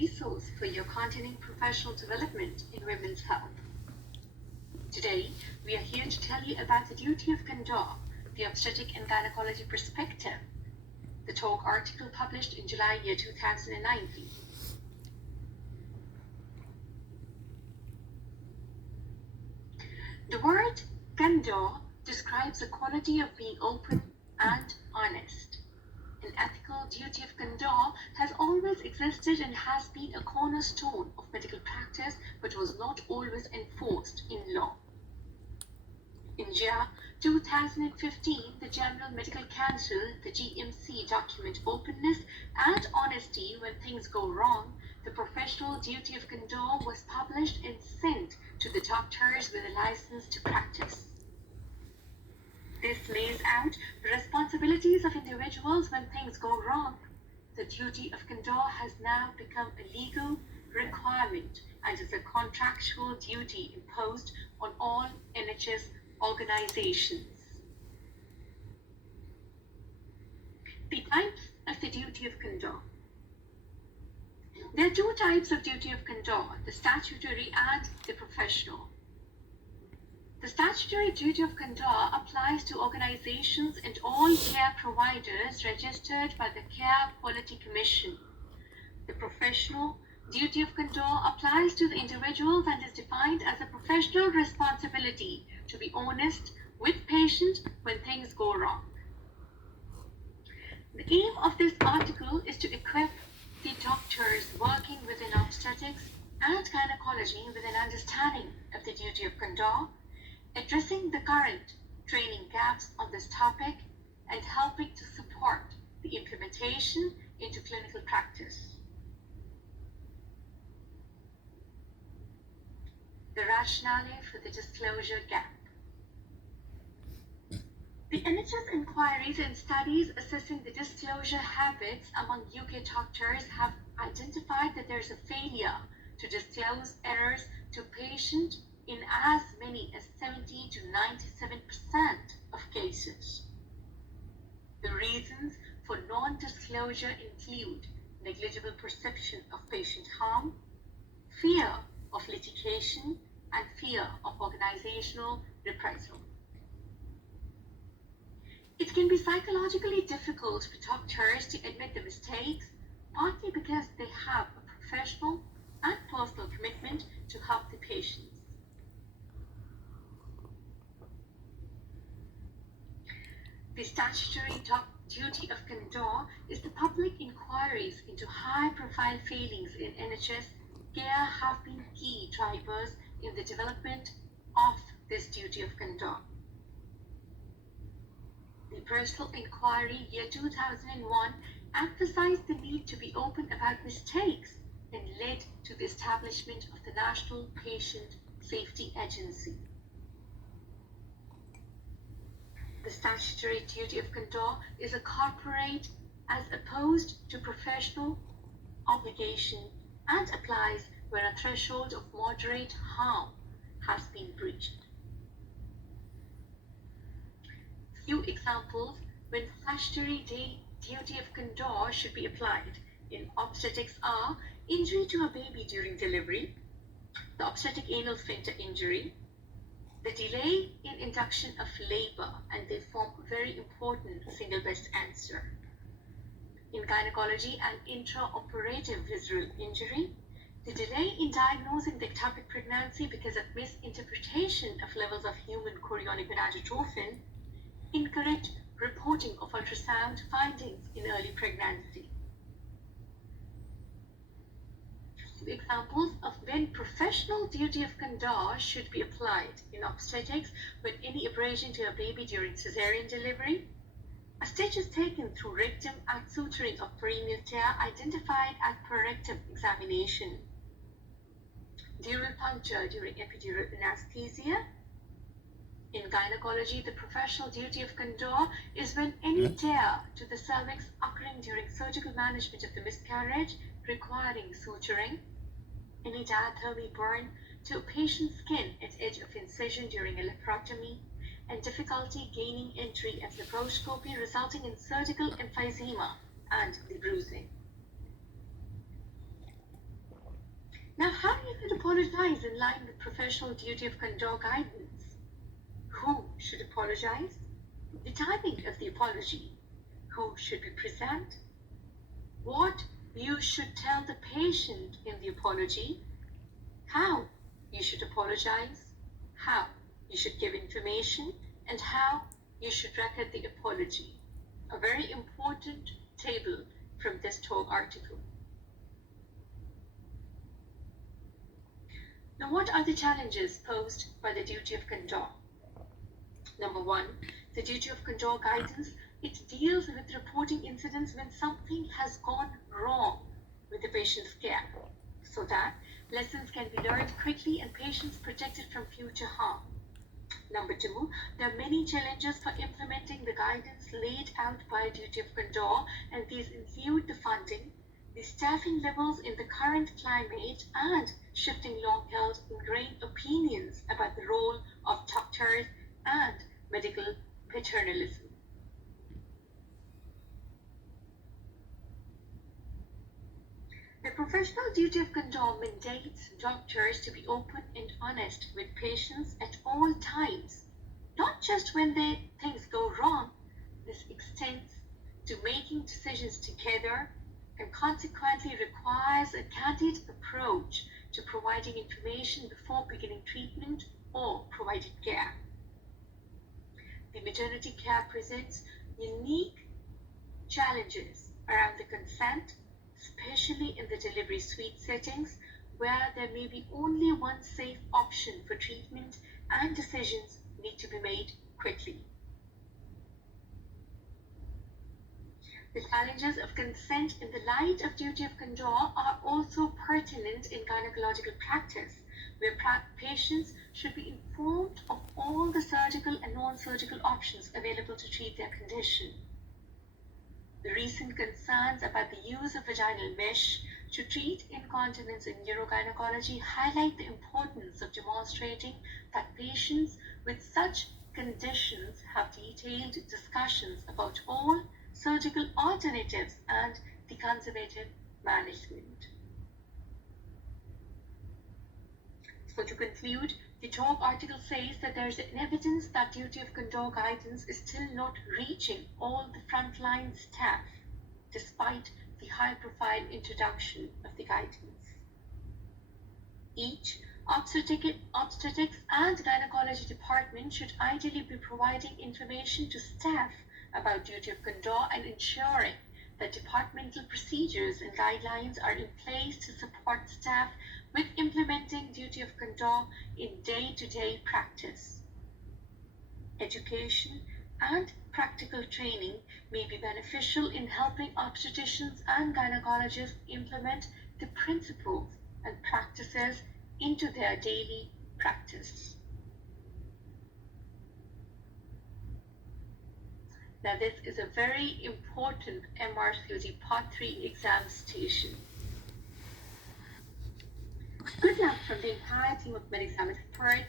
resource for your continuing professional development in women's health. Today, we are here to tell you about the duty of candor, the obstetric and gynecology perspective, the talk article published in July 2019. The word candor describes the quality of being open and honest. An ethical duty of candor has always existed and has been a cornerstone of medical practice, but was not always enforced in law. In July 2015, the General Medical Council, the GMC, document openness and honesty when things go wrong. The professional duty of candor was published and sent to the doctors with a license to practice. This lays out the responsibilities of individuals when things go wrong. The duty of candor has now become a legal requirement and is a contractual duty imposed on all NHS organizations. The types of the duty of candor. There are two types of duty of candor, the statutory and the professional. The statutory duty of candor applies to organizations and all care providers registered by the Care Quality Commission. The professional duty of candor applies to the individuals and is defined as a professional responsibility to be honest with patient when things go wrong. The aim of this article is to equip the doctors working within obstetrics and gynecology with an understanding of the duty of candor, addressing the current training gaps on this topic and helping to support the implementation into clinical practice. The rationale for the disclosure gap. The NHS inquiries and studies assessing the disclosure habits among UK doctors have identified that there is a failure to disclose errors to patient in as many as 70 to 97% of cases. The reasons for non-disclosure include negligible perception of patient harm, fear of litigation, and fear of organizational reprisal. It can be psychologically difficult for doctors to admit the mistakes, partly because they have a professional and personal commitment to help the patients. The statutory duty of candor is the public inquiries into high-profile failings in NHS care have been key drivers in the development of this duty of candor. The Personal Inquiry Year 2001 emphasized the need to be open about mistakes and led to the establishment of the National Patient Safety Agency. The statutory duty of candor is a corporate as opposed to professional obligation and applies where a threshold of moderate harm has been breached. Few examples when statutory duty of candor should be applied in obstetrics are injury to a baby during delivery, the obstetric anal sphincter injury, the delay in induction of labor, and they form a very important single best answer. In gynecology, an intraoperative visceral injury, the delay in diagnosing the ectopic pregnancy because of misinterpretation of levels of human chorionic gonadotrophin, incorrect reporting of ultrasound findings in early pregnancy. Examples of when professional duty of candor should be applied in obstetrics when any abrasion to a baby during cesarean delivery, a stitch is taken through rectum at suturing of perineal tear identified at per-rectum examination, dural puncture during epidural anesthesia. In gynecology, the professional duty of candor is when any tear to the cervix occurring during surgical management of the miscarriage requiring suturing, any diathermy burn to patient's skin at edge of incision during a laparotomy, and difficulty gaining entry at laparoscopy resulting in surgical emphysema and the bruising. Now, how do you apologize in line with professional duty of conduct guidance? Who should apologize? The timing of the apology. Who should be present? What you should tell the patient in the apology. How you should apologize. How you should give information, and how you should record the apology. A very important table from this talk article. Now, what are the challenges posed by the duty of conduct? Number one, the duty of conduct guidance, it deals with reporting incidents when something has gone wrong with the patient's care, so that lessons can be learned quickly and patients protected from future harm. Number two, there are many challenges for implementing the guidance laid out by duty of conduct, and these include the funding, the staffing levels in the current climate, and shifting long-held ingrained opinions about the role of doctors and medical paternalism. The professional duty of conduct mandates doctors to be open and honest with patients at all times, not just when things go wrong. This extends to making decisions together and consequently requires a candid approach to providing information before beginning treatment or providing care. The maternity care presents unique challenges around the consent, especially in the delivery suite settings, where there may be only one safe option for treatment and decisions need to be made quickly. The challenges of consent in the light of duty of conduct are also pertinent in gynecological practice, where patients should be informed of all the surgical and non-surgical options available to treat their condition. The recent concerns about the use of vaginal mesh to treat incontinence in urogynecology highlight the importance of demonstrating that patients with such conditions have detailed discussions about all surgical alternatives and the conservative management. So to conclude, the talk article says that there is evidence that duty of conduct guidance is still not reaching all the frontline staff, despite the high-profile introduction of the guidance. Each obstetrics and gynecology department should ideally be providing information to staff about duty of conduct and ensuring that departmental procedures and guidelines are in place to support staff with implementing duty of conduct in day-to-day practice. Education and practical training may be beneficial in helping obstetricians and gynecologists implement the principles and practices into their daily practice. Now, this is a very important MRCOG Part 3 exam station. Good luck from the entire team of MedExam Expert